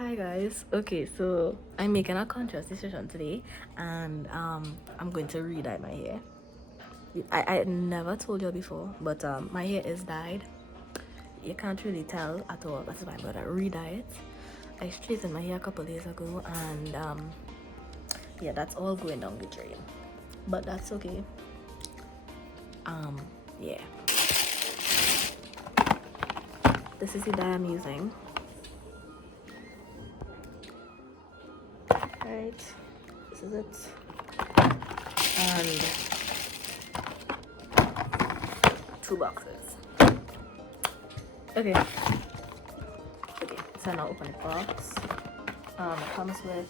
Hi guys. Okay, so I'm making a conscious decision today, and I'm going to re-dye my hair. I never told you before, but my hair is dyed. You can't really tell at all. That's why I'm gonna re-dye it. I straightened my hair a couple days ago, and yeah, that's all going down the drain. But that's okay. Yeah. This is the dye I'm using. Right. This is it. And 2 boxes. Okay. Okay. So now open the box. It comes with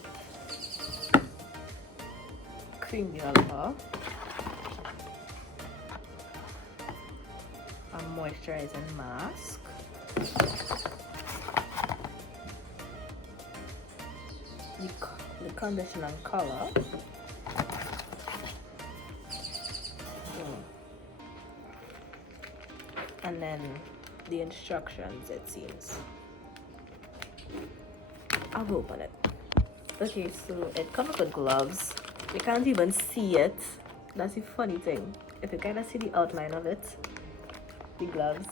cream developer, a moisturizing mask, the conditioner and color, and then the instructions, it seems. I'll open it. Okay, so it comes with gloves. You can't even see it. That's the funny thing. If you kind of see the outline of it, the gloves.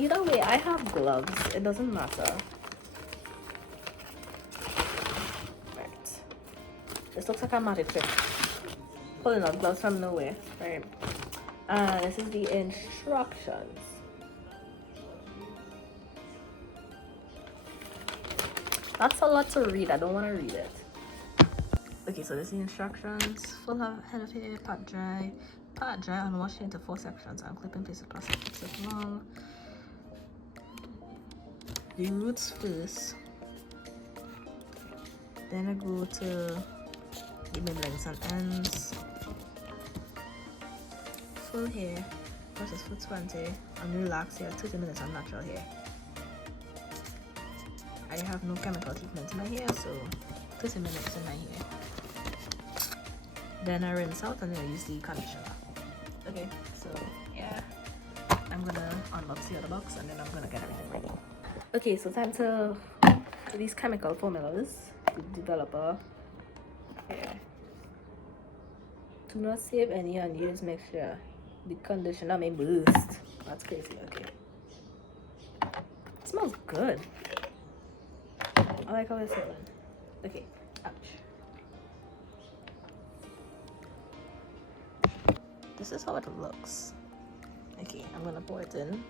Either way, I have gloves. It doesn't matter. Right. This looks like a magic trick. Pulling out gloves from nowhere. Right. And this is the instructions. That's a lot to read. I don't want to read it. Okay, so this is the instructions. Full head of hair, pat dry, and wash it into 4 sections. And clip and place across the pixels long. The roots first. Then I go to the mid-lengths and ends. Full hair versus for 20, and relax here 30 minutes on natural hair. I have no chemical treatment in my hair, so 30 minutes in my hair. Then I rinse out and then I use the conditioner. Okay, so yeah, I'm gonna unbox the other box and then I'm gonna get everything ready. Okay, so time to do these chemical formulas. The developer. Yeah. Do not save any unused mixture. The conditioner may boost. That's crazy. Okay. It smells good. I like how it's smelling. Okay. Ouch. This is how it looks. Okay, I'm gonna pour it in.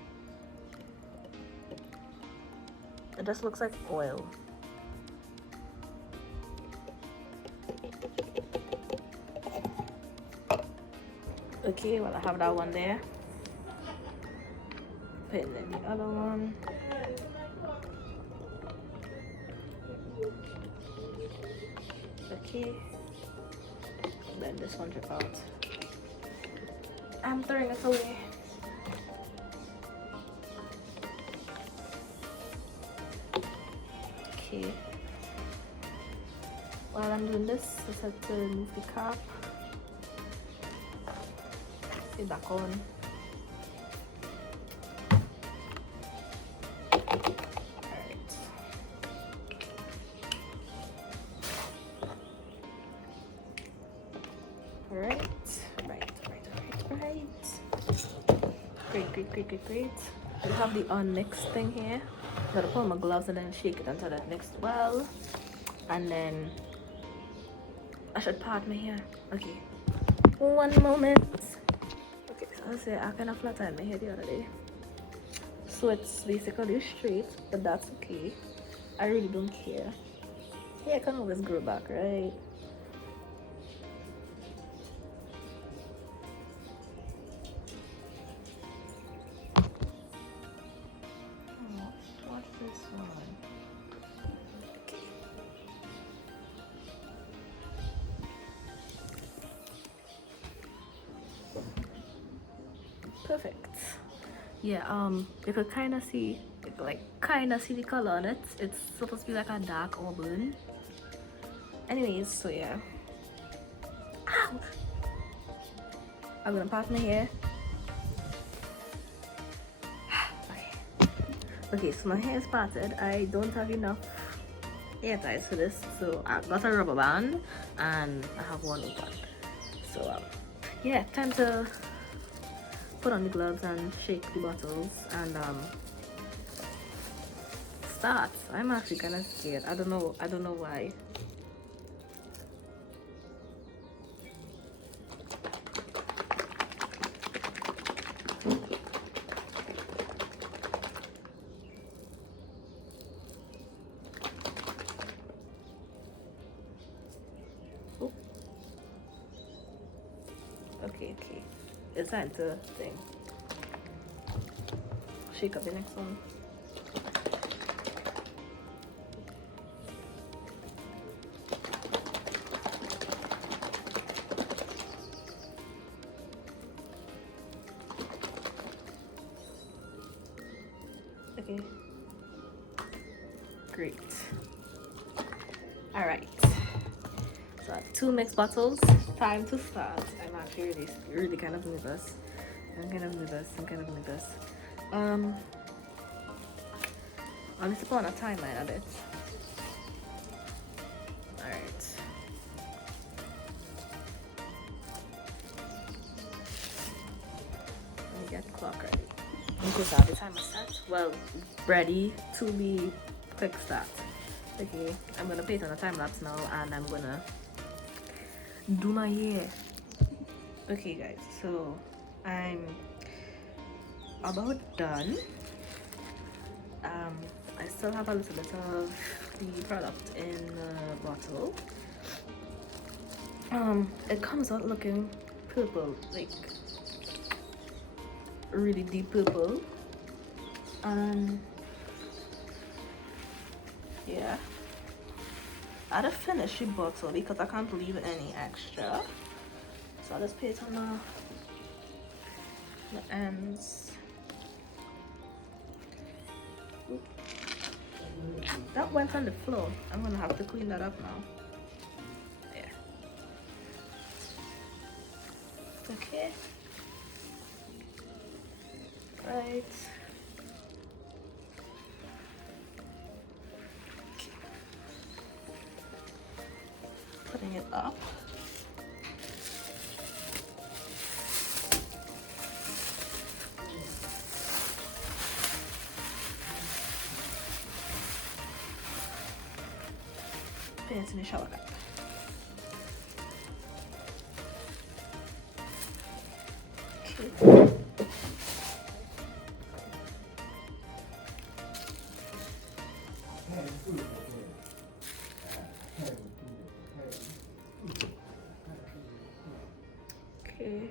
It just looks like oil. Okay, well I have that one there. Put in the other one. Okay. Then this one drip out. I'm throwing it away. Okay. While I'm doing this, I just have to remove the cap. Put it back on. Right. Great. I have the unmixed thing here. I'm gonna put on my gloves and then shake it until it mixed well. And then I should part my hair. Okay. One moment. Okay, so I'll say I kind of flat ironed my hair the other day. So it's basically straight, but that's okay. I really don't care. Hair can always grow back, right? Perfect. Yeah, you could kind of see, the color on it. It's supposed to be like a dark auburn. Anyways, so yeah. Ow! I'm gonna part my hair Okay, so my hair is parted. I don't have enough hair ties for this, so I got a rubber band and I have one open. So yeah, time to put on the gloves and shake the bottles and start. I'm actually kind of scared. I don't know why. Oh. Okay. It's time to thing. Shake up the next one. Okay. Great. All right. So 2 mixed bottles. Time to start. I'm actually really kind of nervous. I'm kind of nervous. I'll just put on a timeline a bit. All right. Let me get the clock ready. Because all the timer set. Well, ready to be quick start. Okay, I'm gonna put it on a time lapse now, and I'm gonna do my hair. Okay, guys, so I'm about done. I still have a little bit of the product in the bottle. It comes out looking purple, like really deep purple. Yeah, I'd finish the bottle because I can't leave any extra. So I'll just put it on the ends. Oop. That went on the floor. I'm gonna have to clean that up now. Yeah. Okay. Right. Putting it up. Putting it in the shower cap. Okay. Okay.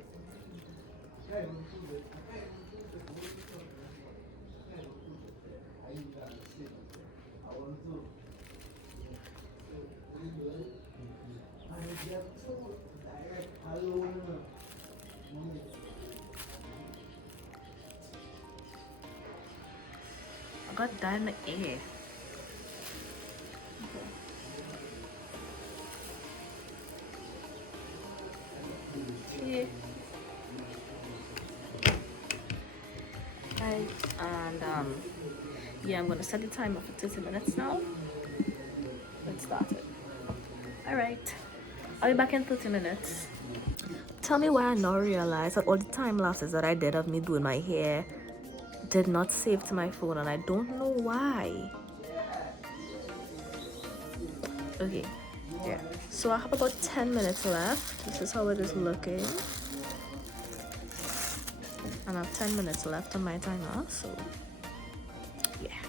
I got dye in the air. Okay. Right. And yeah, I'm gonna set the timer for 30 minutes now. Let's start it. Alright. I'll be back in 30 minutes. Tell me why I now realize that all the time lapses that I did of me doing my hair did not save to my phone, and I don't know why. Okay, yeah. So I have about 10 minutes left. This is how it is looking. And I have 10 minutes left on my timer, so yeah.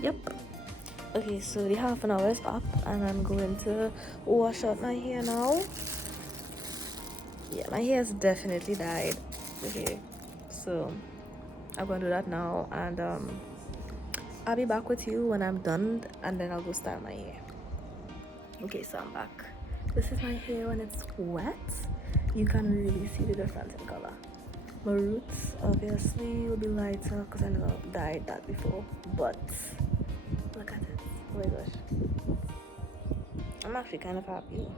Yep. Okay, so the half an hour is up, and I'm going to wash out my hair now. Yeah, my hair is definitely dyed. Okay, so I'm gonna do that now, and I'll be back with you when I'm done, and then I'll go style my hair. Okay, so I'm back. This is my hair when it's wet. You can really see the difference in color. My roots obviously will be lighter because I never dyed that before, but look at it. Oh my gosh, I'm actually kind of happy.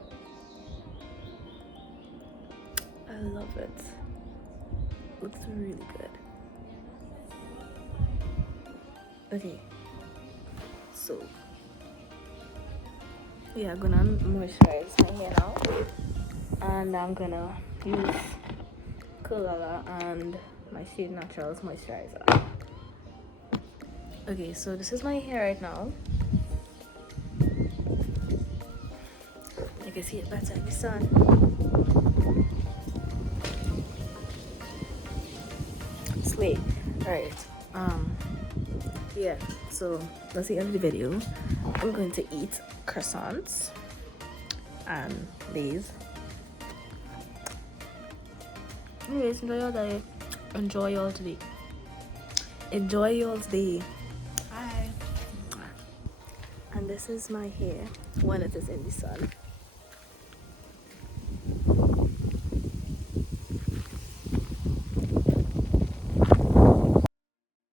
I love it. Looks really good. Okay, so yeah, I'm gonna moisturize my hair now, and I'm gonna use Color and my Shade Naturals moisturizer. Okay, so this is my hair right now. You can see it better in the sun. Slay. Alright. Yeah, so that's the end of the video. I'm going to eat croissants and these. Anyways, enjoy your day. Enjoy your day. Enjoy your day. Bye. And this is my hair when it is in the sun.